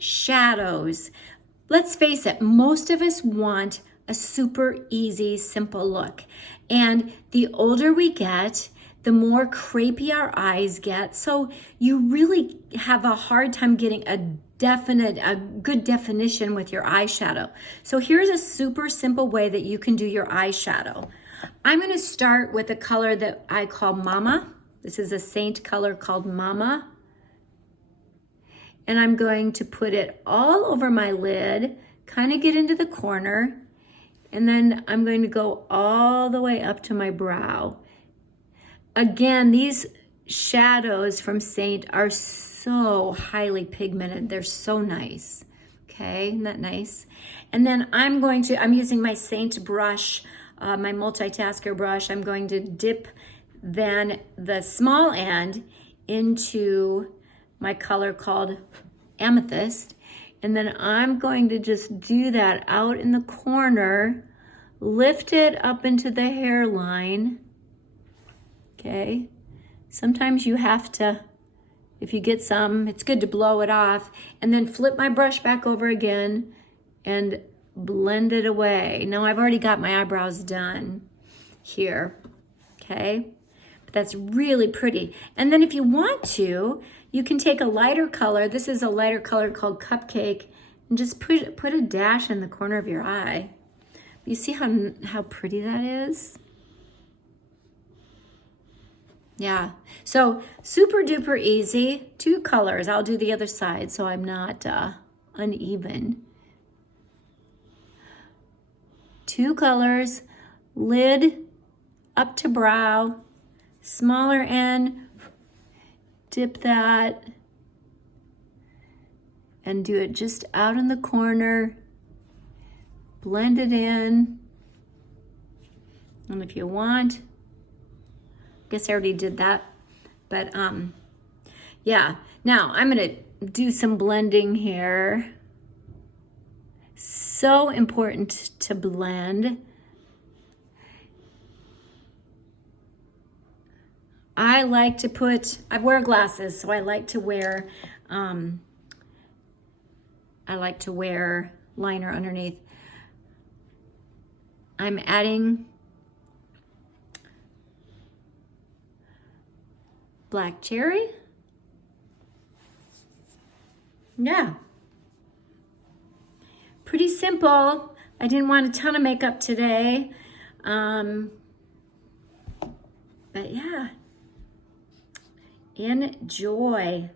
shadows. Let's face it, most of us want a super easy, simple look. And the older we get, the more crepey our eyes get. So you really have a hard time getting a good definition with your eyeshadow. So here's a super simple way that you can do your eyeshadow. I'm gonna start with a color that I call Mama. This is a Seint color called Mama. And I'm going to put it all over my lid, kind of get into the corner, and then I'm going to go all the way up to my brow. Again, these shadows from Seint are so highly pigmented. They're so nice. Okay, isn't that nice? And then I'm using my Seint brush, my multitasker brush. I'm going to dip then the small end into my color called Amethyst. And then I'm going to just do that out in the corner, lift it up into the hairline. Okay, sometimes you have to, if you get some, it's good to blow it off, and then flip my brush back over again and blend it away. Now I've already got my eyebrows done here, okay? But that's really pretty. And then if you want to, you can take a lighter color. This is a lighter color called Cupcake, and just put a dash in the corner of your eye. You see how pretty that is? Yeah, so super duper easy. 2 colors. I'll do the other side so I'm not uneven. 2 colors, lid up to brow, smaller end, dip that, and do it just out in the corner, blend it in, and if you want, guess I already did that, but yeah. Now I'm gonna do some blending here. So important to blend. I like to I wear glasses, so I like to wear liner underneath. I'm adding black cherry. Yeah. Pretty simple. I didn't want a ton of makeup today. But yeah. Enjoy.